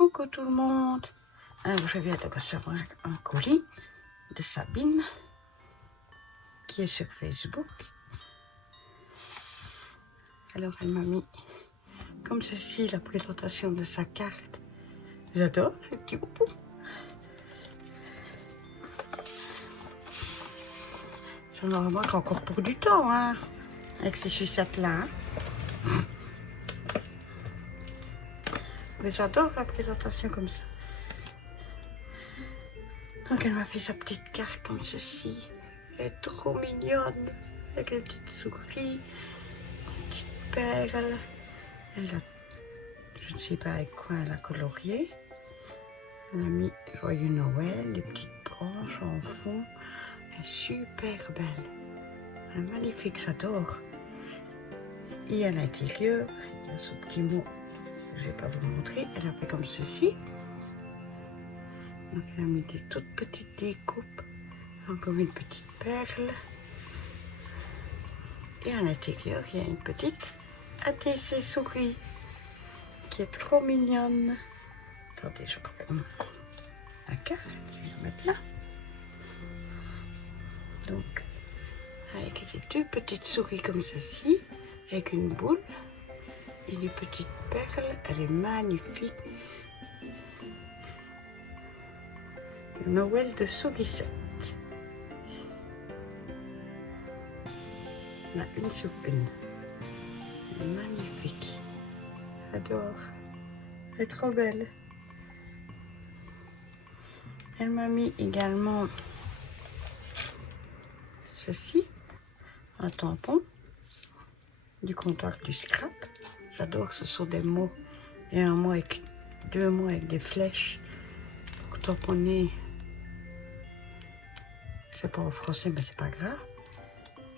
Coucou tout le monde. Alors, je viens de recevoir un colis de Sabine qui est sur Facebook. Alors, elle m'a mis comme ceci la présentation de sa carte. J'adore ce petit boubou. J'en aurai moins encore pour du temps, hein, avec ces sucettes-là. Hein. Mais j'adore la présentation comme ça. Donc elle m'a fait sa petite carte comme ceci. Elle est trop mignonne. Avec une petite souris, une petite perle. Elle a, je ne sais pas avec quoi elle a colorié. Elle a mis Joyeux Noël, des petites branches en fond. Elle est super belle. Elle est magnifique, j'adore. Et à l'intérieur, il y a ce petit mot. Je ne vais pas vous le montrer. Elle a fait comme ceci. Donc elle a mis des toutes petites découpes. Encore une petite perle. Et à l'intérieur, il y a une petite ATC souris qui est trop mignonne. Attendez, je referme la carte. Je vais la mettre là. Donc, avec ces deux petites souris comme ceci, avec une boule et des petites perles, elle est magnifique. Le Noël de Sourisette. Il y en a une sur une. Elle est magnifique. J'adore. Elle est trop belle. Elle m'a mis également ceci, un tampon du comptoir du scrap. J'adore, ce sont des mots. Il y a un mot avec deux mots avec des flèches pour tamponner. C'est pas en français, mais c'est pas grave.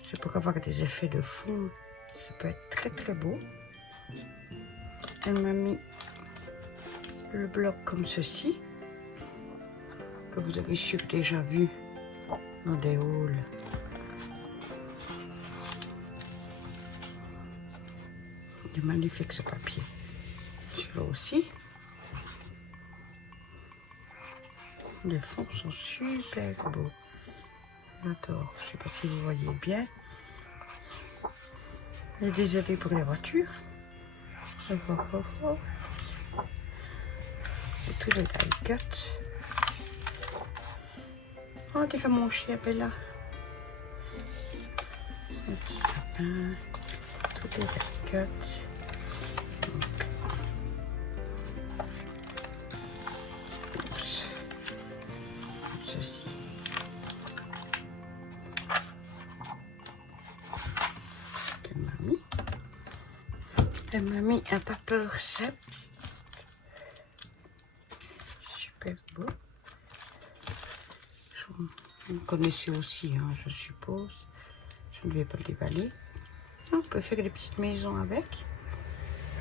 C'est pour avoir des effets de fond. Ça peut être très très beau. Elle m'a mis le bloc comme ceci, que vous avez sûr déjà vu dans des hauls. Il est magnifique ce papier. Celui-là aussi. Les fonds sont super beaux. J'adore. Je ne sais pas si vous voyez bien. Il y a des avis pour les voitures. Et tous les die cuts. Oh, déjà mon chien Bella. Le petit sapin. Tous les die cuts. Ceci. Elle m'a mis un paper set. Super beau. Vous connaissez aussi, hein, je suppose. Je ne vais pas le déballer. On peut faire des petites maisons avec.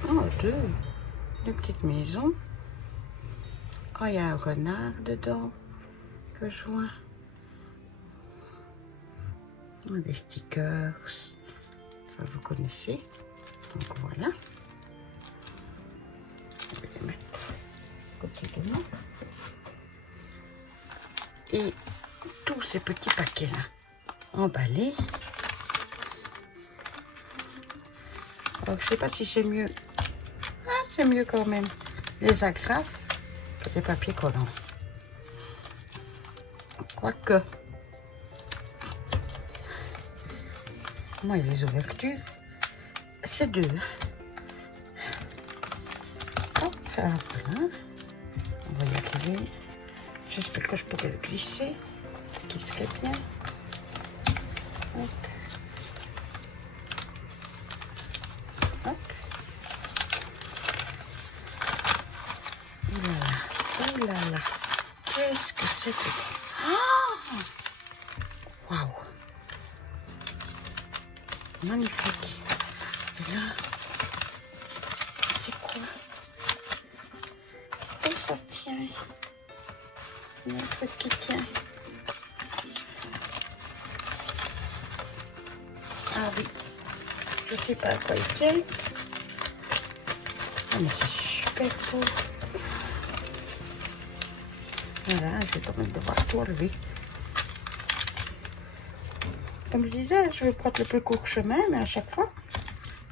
Oh, deux petites maisons. Oh, il y a un renard dedans que je vois. Oh, des stickers. Ça, vous connaissez. Donc voilà. Je vais les mettre à côté de moi. Et tous ces petits paquets-là, emballés. Alors, je ne sais pas si c'est mieux. Ah, c'est mieux quand même. Les agrafes que les papiers collants. Quoique. Moi, les ouvertures, c'est deux. Hop, voilà. On va y arriver. J'espère que je pourrai le glisser, qui serait bien. Hop. Hop. Ouh là là. Qu'est-ce que c'est que... Oh, waouh. Magnifique. Et là, c'est quoi? Oh, ça tient. Il y a un truc qui tient. Ah oui. Je sais pas à quoi il tient. Ah mais c'est super beau. Voilà, je vais quand même devoir tout enlever. Comme je disais, je vais prendre le plus court chemin, mais à chaque fois,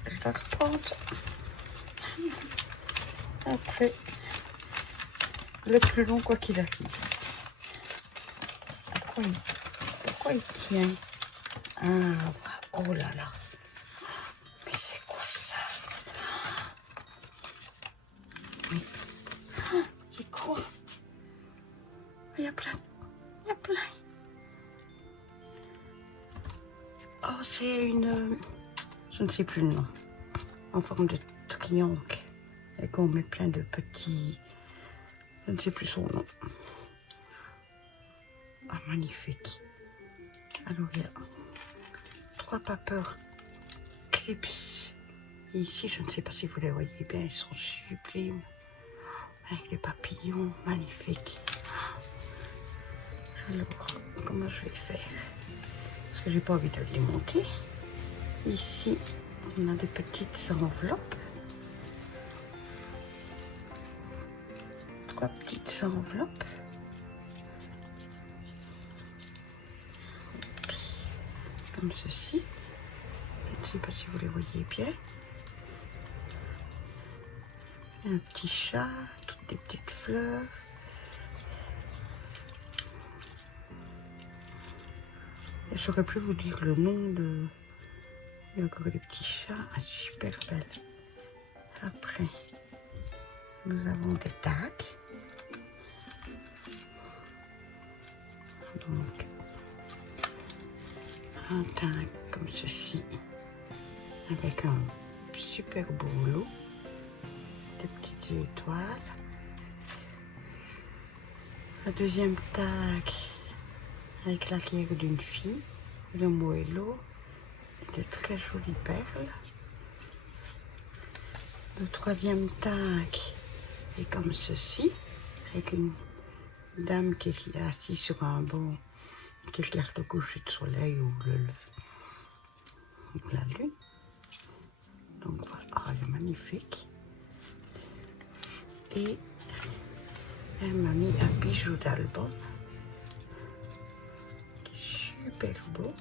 je dois reprendre après le plus long quoi qu'il arrive. Pourquoi il tient? Ah, oh là là. Mais c'est quoi ça? Mais, c'est quoi? Il y a plein. Il y a plein. Oh, c'est une... Je ne sais plus le nom. En forme de triangle. Et qu'on met plein de petits... Je ne sais plus son nom. Ah, magnifique. Alors, il y a 3 papers clips. Et ici, je ne sais pas si vous les voyez bien, ils sont sublimes. Avec les papillons, magnifiques. Alors, comment je vais faire? Parce que j'ai pas envie de les monter. Ici, on a des petites enveloppes. 3 petites enveloppes. Comme ceci. Je ne sais pas si vous les voyez bien. Un petit chat, toutes des petites fleurs. Et j'aurais pu vous dire le nom de... Il y a encore des petits chats, super belles. Après, nous avons des tags. Donc, un tag comme ceci, avec un super beau lot, des petites étoiles. La deuxième tag avec l'arrière d'une fille, le moello, de très jolies perles. Le troisième tag est comme ceci, avec une dame qui est assise sur un banc, qui regarde le coucher de soleil ou la lune. Donc voilà, oh, elle est magnifique. Et elle m'a mis un bijou d'album qui est super beau.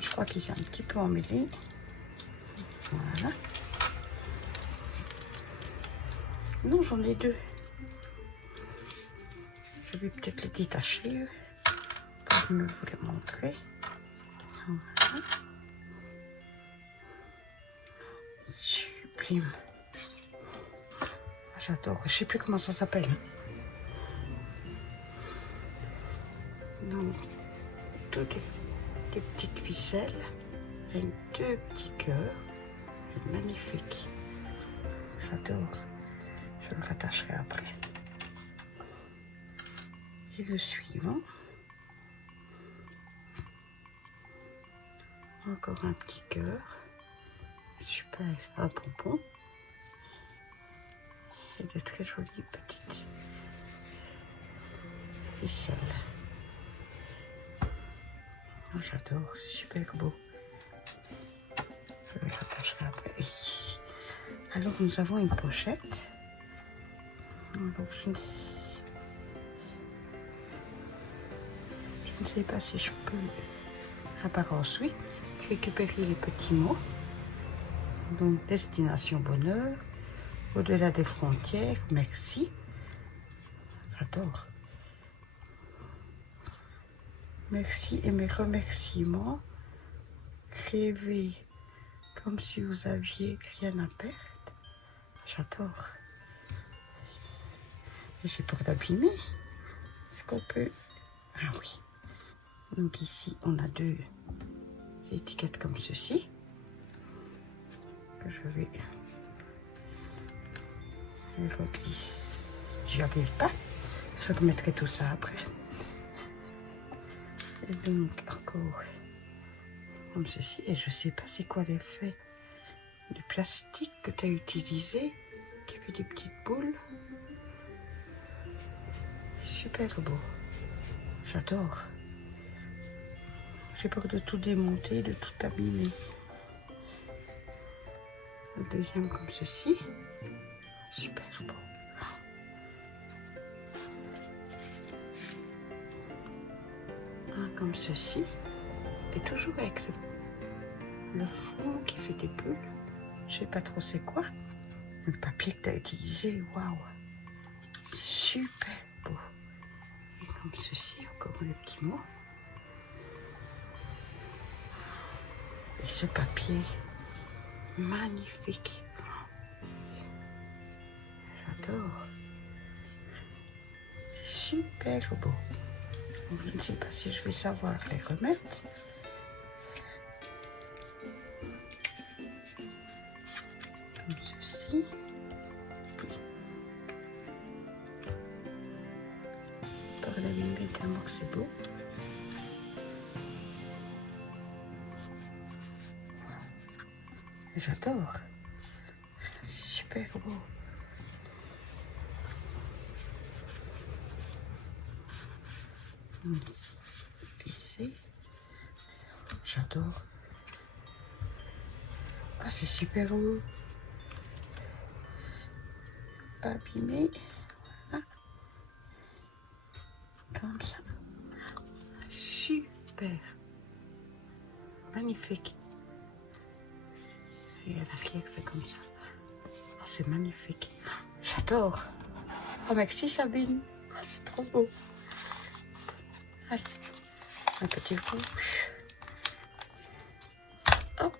Je crois qu'il s'est un petit peu emmêlé. Voilà. Non, j'en ai 2. Je vais peut-être les détacher pour mieux vous les montrer. Voilà. Sublime. J'adore. Je ne sais plus comment ça s'appelle. Donc, toutes des petites ficelles avec 2 petits cœurs. C'est magnifique. J'adore. Je le rattacherai après. Et le suivant. Encore un petit cœur. Super. Un pompon. Et de très jolies petites ficelles. Oh, j'adore, c'est super beau. Je le rattacherai après. Alors nous avons une pochette. Alors, je ne sais pas si je peux. Apparence oui. Récupérer les petits mots. Donc destination bonheur. Au-delà des frontières, merci. J'adore. Merci et mes remerciements. Rêvez comme si vous aviez rien à perdre. J'adore. J'ai peur d'abîmer. Est-ce qu'on peut... Ah oui. Donc ici, on a 2 étiquettes comme ceci. Que je vais reglisser. J'y arrive pas. Je remettrai tout ça après. Et donc encore comme ceci. Et je sais pas c'est quoi l'effet du plastique que tu as utilisé qui fait des petites boules. Super beau. J'adore. J'ai peur de tout démonter, de tout abîmer. Le deuxième comme ceci. Super beau. comme ceci. Et toujours avec le fond qui fait des bulles. Je sais pas trop c'est quoi. Le papier que tu as utilisé, waouh, super beau. Et comme ceci, encore le petit mot. Et ce papier, magnifique. J'adore. C'est super beau. Donc, je ne sais pas si je vais savoir les remettre. Comme ceci. Par la lumière tellement que c'est beau. J'adore. Super beau. Ici. J'adore. Ah, c'est super beau. Pas abîmé. Ah. Comme ça. Super. Magnifique. Et à l'arrière, c'est comme ça. Oh, c'est magnifique. J'adore. Oh, merci Sabine. Oh, c'est trop beau. Allez, un petit rouge. Hop.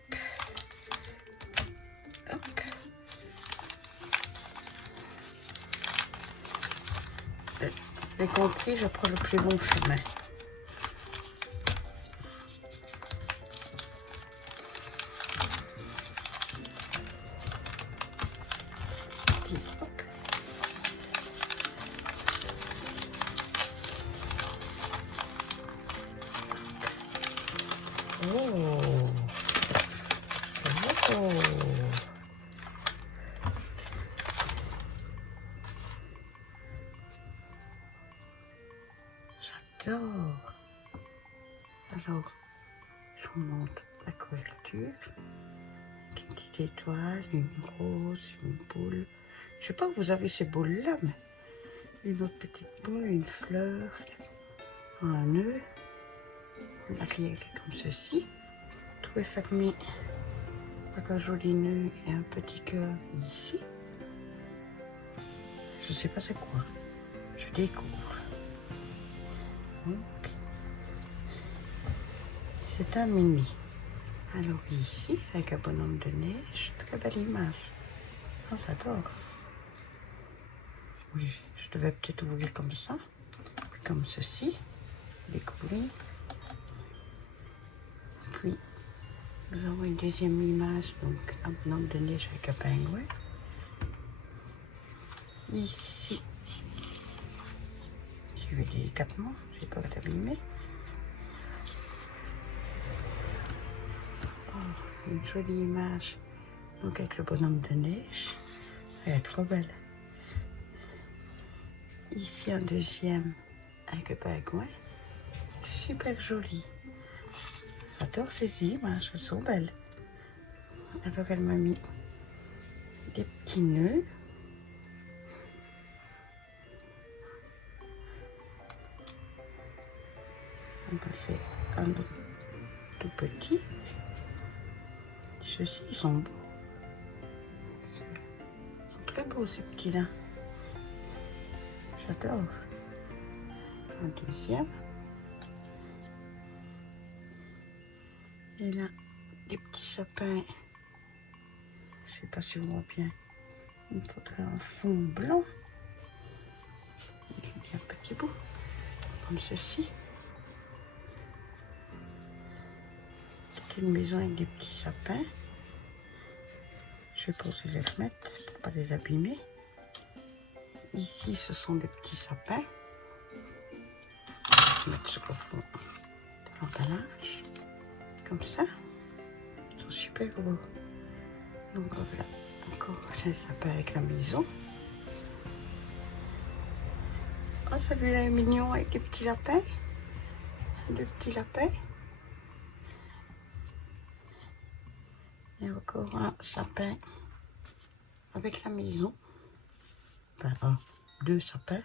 Hop. J'ai compris, je prends le plus long chemin. Hop. Oh. Oh. J'adore. Alors, je vous montre la couverture. Une petite étoile, une rose, une boule. Je sais pas où vous avez ces boules-là, mais une autre petite boule, une fleur, un nœud. L'arrière est comme ceci. Tout est fermé par un joli nœud et un petit cœur ici. Je sais pas c'est quoi. Je découvre. Donc, c'est un mini. Alors ici, avec un bonhomme de neige, très belle image. Oh, j'adore. Oui, je devais peut-être ouvrir comme ça, comme ceci, découvrir. Puis, nous avons une deuxième image, donc un bonhomme de neige avec un pingouin. Ici, je vais délicatement, j'ai peur d'abîmer. Oh, une jolie image, donc avec le bonhomme de neige. Elle est trop belle. Ici, un deuxième avec le pingouin. Super joli. J'adore ces images, elles sont belles. Alors, elle m'a mis des petits nœuds. On a fait un autre tout petit. Ceux-ci, ils sont beaux. Ils sont très beaux, ces petits-là. J'adore. Un deuxième. Et là, des petits sapins. Je sais pas si on voit bien. Il me faudrait un fond blanc. Un petit bout, comme ceci. C'est une maison avec des petits sapins. Je vais poser les remettre pour pas les abîmer. Ici, ce sont des petits sapins. Je vais mettre sur le fond de l'emballage. Comme ça. Ils sont super beaux. Donc voilà, encore un sapin avec la maison. Oh, celui-là est mignon avec des petits lapins. Des petits lapins. Et encore un sapin avec la maison. Enfin, deux sapins.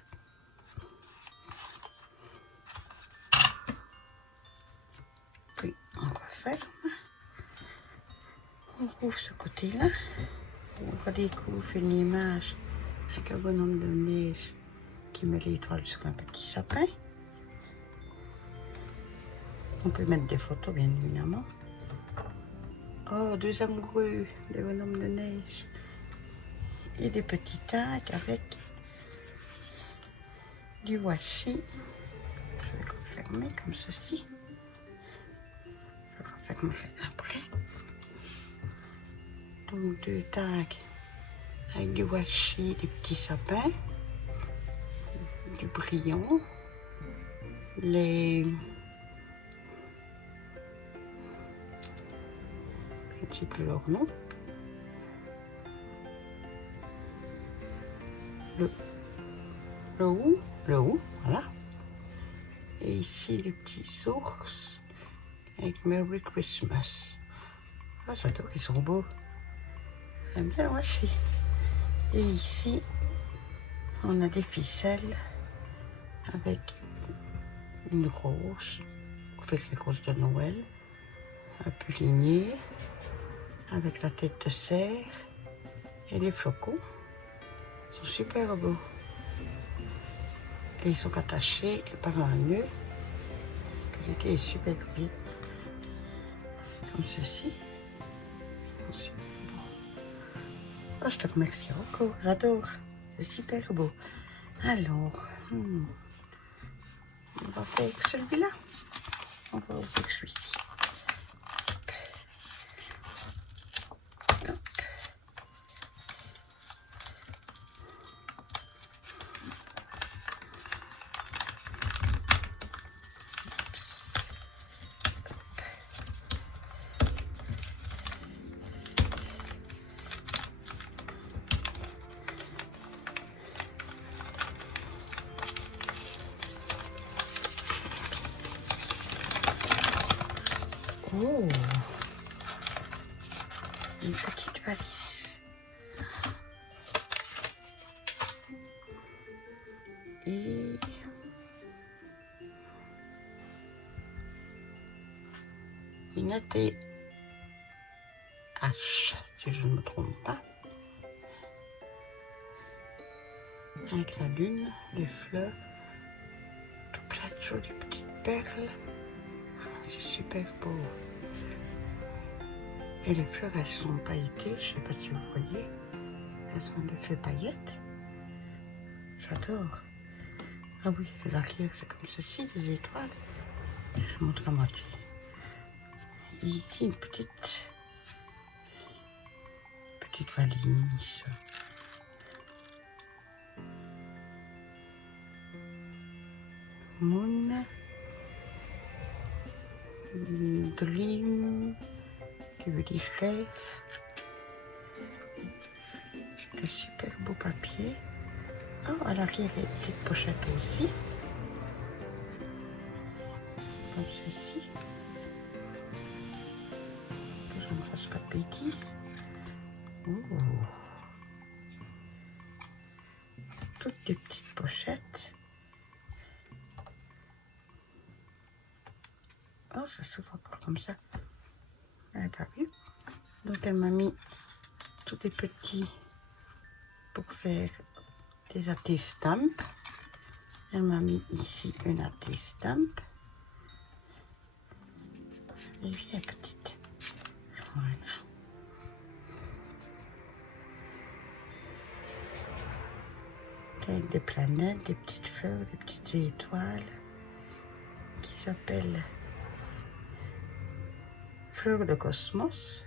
ferme. On rouvre ce côté-là. On redécouvre une image avec un bonhomme de neige qui met l'étoile sur un petit sapin. On peut mettre des photos, bien évidemment. Oh, deux amoureux, des bonhommes de neige. Et des petits tags avec du washi. Je vais refermer comme ceci. Je refermerai après. Donc deux tags avec du washi, des petits sapins, du brillant, les... je ne sais plus leur nom. Le ou, voilà. Et ici les petits ours avec Merry Christmas. Ah, j'adore, ils sont beaux. J'aime bien le washi. Et ici, on a des ficelles avec une rose, pour faire les roses de Noël, un pullinier avec la tête de cerf et les flocons. Ils sont super beaux. Et ils sont attachés par un nœud que l'été est super bien. Comme ceci. Oh, je te remercie encore, j'adore. C'est super beau. Alors, on va faire celui-là. On va ouvrir celui-ci. Oh, une petite valise. Et une ATH, si je ne me trompe pas. Avec la lune, les fleurs, tout plein de jolies petites perles. C'est super beau. Et les fleurs, elles sont pailletées, je ne sais pas si vous voyez. Elles sont en effet paillettes. J'adore. Ah oui, l'arrière, c'est comme ceci, des étoiles. Je montre la moitié. Et ici, une petite valise. Moon, Dream, qui veut dire rêve. C'est un super beau papier. Oh, à l'arrière, il y a une petite pochette aussi. Comme ceci. Que je ne fasse pas de bêtises. Oh. Toutes des petites pochettes. Oh, ça s'ouvre encore comme ça. Elle n'a pas vu. Donc elle m'a mis tous des petits pour faire des AT-stamps. Elle m'a mis ici une AT-stamp. Et viens petite. Voilà. Avec des planètes, des petites fleurs, des petites étoiles qui s'appellent Fleurs de Cosmos,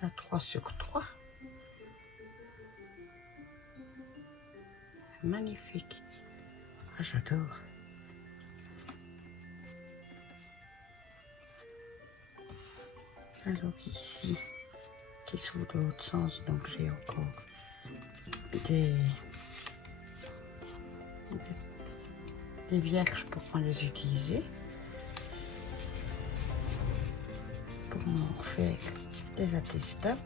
la 3/3. Magnifique. Ah, j'adore. Alors ici, qui s'ouvre de l'autre sens, donc j'ai encore des vierges pour les utiliser. Pour m'en faire des attestats.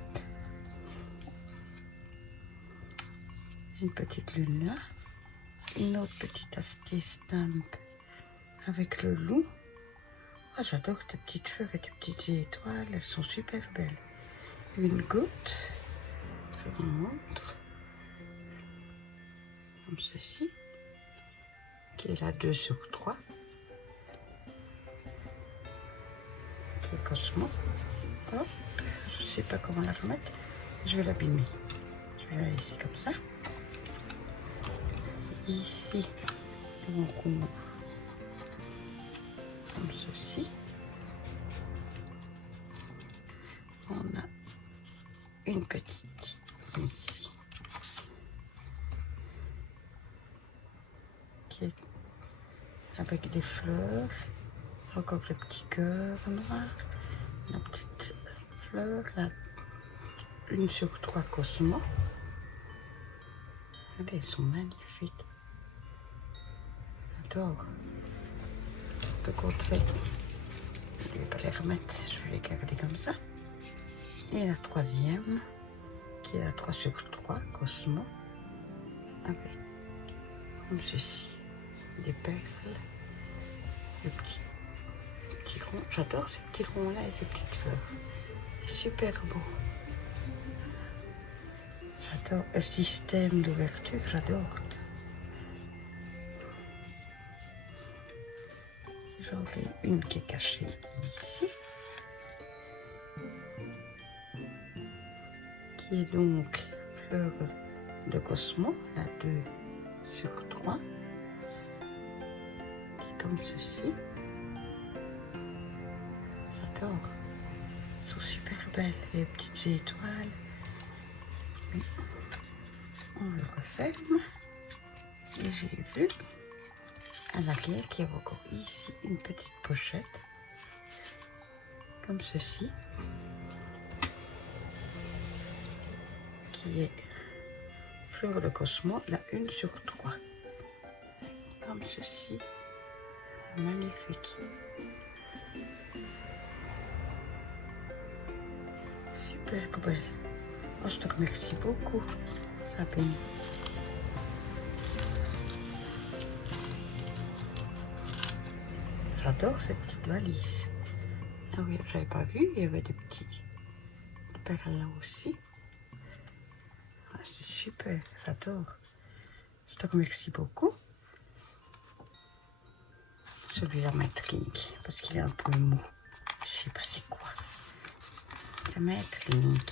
Une petite lune là. Une autre petite attestamp avec le loup. Ah, j'adore tes petites fleurs et tes petites étoiles, elles sont super belles. Une goutte, je vous montre, comme ceci, qui est la 2/3, qui est Cosmo. Hop, je ne sais pas comment la remettre, je vais l'abîmer. Je vais la laisser comme ça. Ici, on couvre comme ceci. On a une petite ici, qui est avec des fleurs, encore le petit cœur noir, la petite fleur, la 1/3 Cosmo. Regardez, elles sont magnifiques. J'adore. Donc on fait, je ne vais pas les remettre, je vais les garder comme ça. Et la troisième, qui est la 3/3 Cosmo, avec comme ceci, des perles, des petits ronds. J'adore ces petits ronds là et ces petites fleurs. C'est super beau. J'adore le système d'ouverture, j'adore. J'en ai une qui est cachée ici, qui est donc fleur de Cosmo, la 2/3, qui est comme ceci. J'adore. Elles sont super belles, les petites étoiles. On le referme. Et j'ai vu à l'arrière qu'il y avait encore ici une petite pochette, comme ceci, qui est fleur de Cosmo, la 1/3. Comme ceci. Magnifique. Super belle. Oh, je te remercie beaucoup, Sabine. J'adore cette petite valise. Ah oui, j'avais pas vu, il y avait des petits perles là aussi. Ah, c'est super, j'adore. Je te remercie beaucoup. Celui-là m'intrigue parce qu'il est un peu mou. Je sais pas c'est quoi. Ça m'intrigue.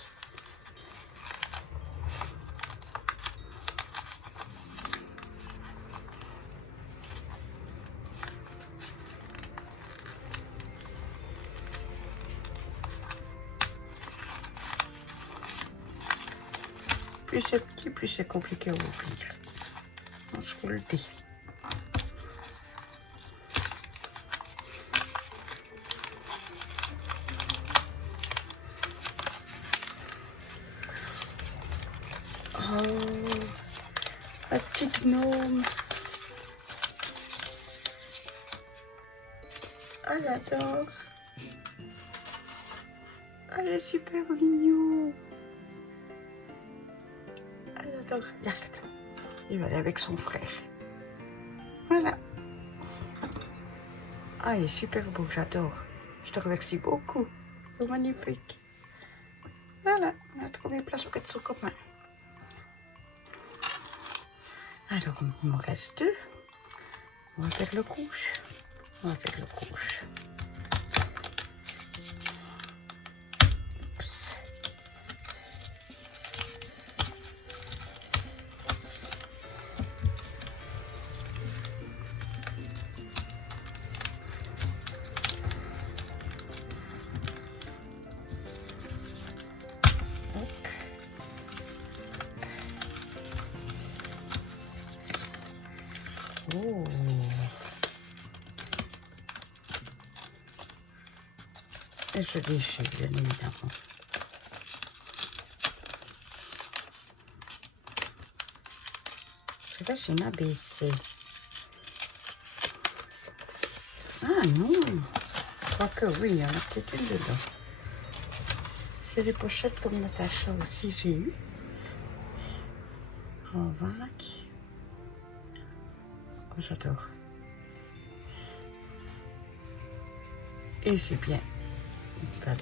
Plus c'est petit, plus c'est compliqué à ouvrir. Je vous le dis. Oh, la petite gnome. Ah, j'adore. Ah, elle est super mignon. Ah, j'adore. Regarde. Il va aller avec son frère. Voilà. Ah, il est super beau, j'adore. Je te remercie beaucoup. C'est magnifique. Voilà, on a trouvé place près de son copain. Alors, il me reste deux. On va faire le couche. On va faire le couche. Oh. Et je déchire, bien évidemment. Je sais pas si on a baissé. Ah non, je crois que oui, il y en a peut-être une dedans. C'est des pochettes comme Natacha aussi, j'ai eu. En vrac. Oh, j'adore. Et c'est bien.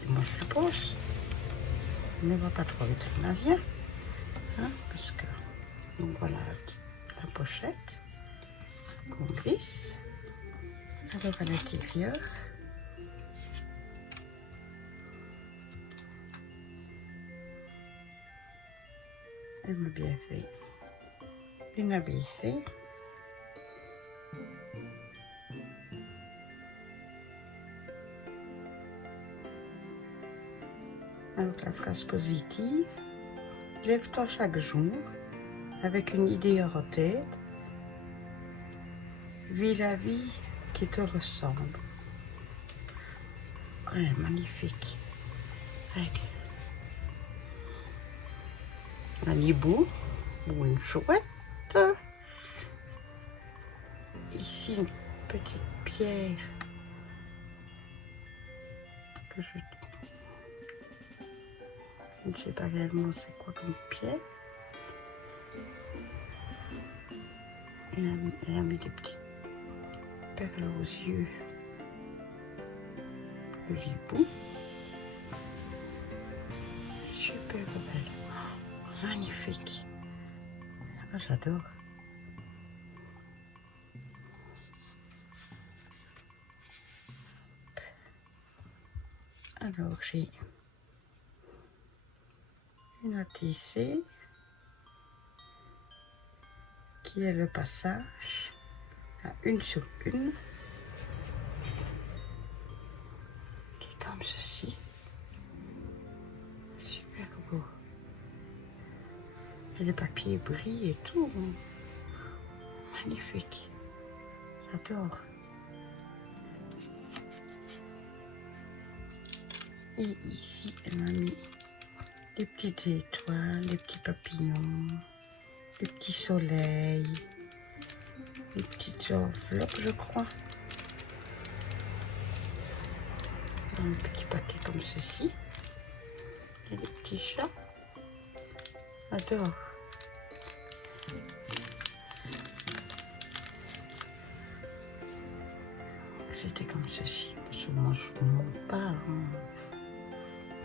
Moi, je suppose. Ne va pas trop vite, Nadia. Hein, parce que... Donc voilà la pochette qu'on glisse. Alors à l'intérieur, elle m'a bien fait une ABC. Alors la phrase positive, lève-toi chaque jour avec une idée en tête, vis la vie qui te ressemble. Ouais, magnifique. Avec un hibou ou une chouette. Ici une petite pierre que je ne sais pas réellement c'est quoi comme pierre. Elle a mis des petites perles aux yeux. Le hibou. Super belle. Oh, magnifique. Ah, j'adore. Alors j'ai une ATC qui est le passage à 1 sur 1 qui est comme ceci. Super beau. Et le papier brille et tout. Magnifique. J'adore. Et ici, elle m'a mis des petites étoiles, des petits papillons, des petits soleils, des petites enveloppes, je crois. Un petit paquet comme ceci. Et des petits chats. J'adore. C'était comme ceci. Parce que moi, je ne monte pas. Hein.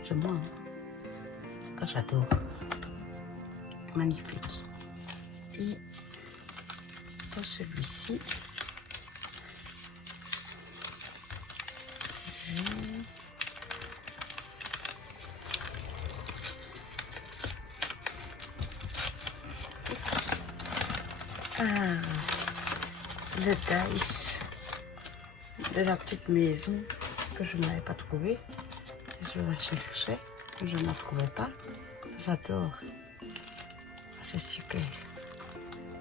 C'est moi. Hein. Ah, j'adore. Magnifique. Et dans celui-ci, le dice de la petite maison que je n'avais pas trouvé. Je la cherchais, je ne la trouvais pas. J'adore. C'est super.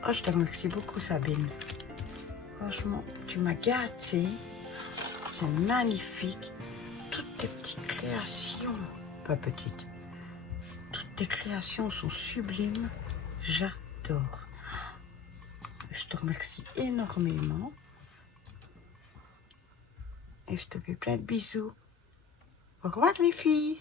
Oh, je te remercie beaucoup, Sabine. Franchement, tu m'as gâtée. C'est magnifique. Toutes tes petites créations, pas petites, toutes tes créations sont sublimes. J'adore. Je te remercie énormément. Et je te fais plein de bisous. Au revoir les filles.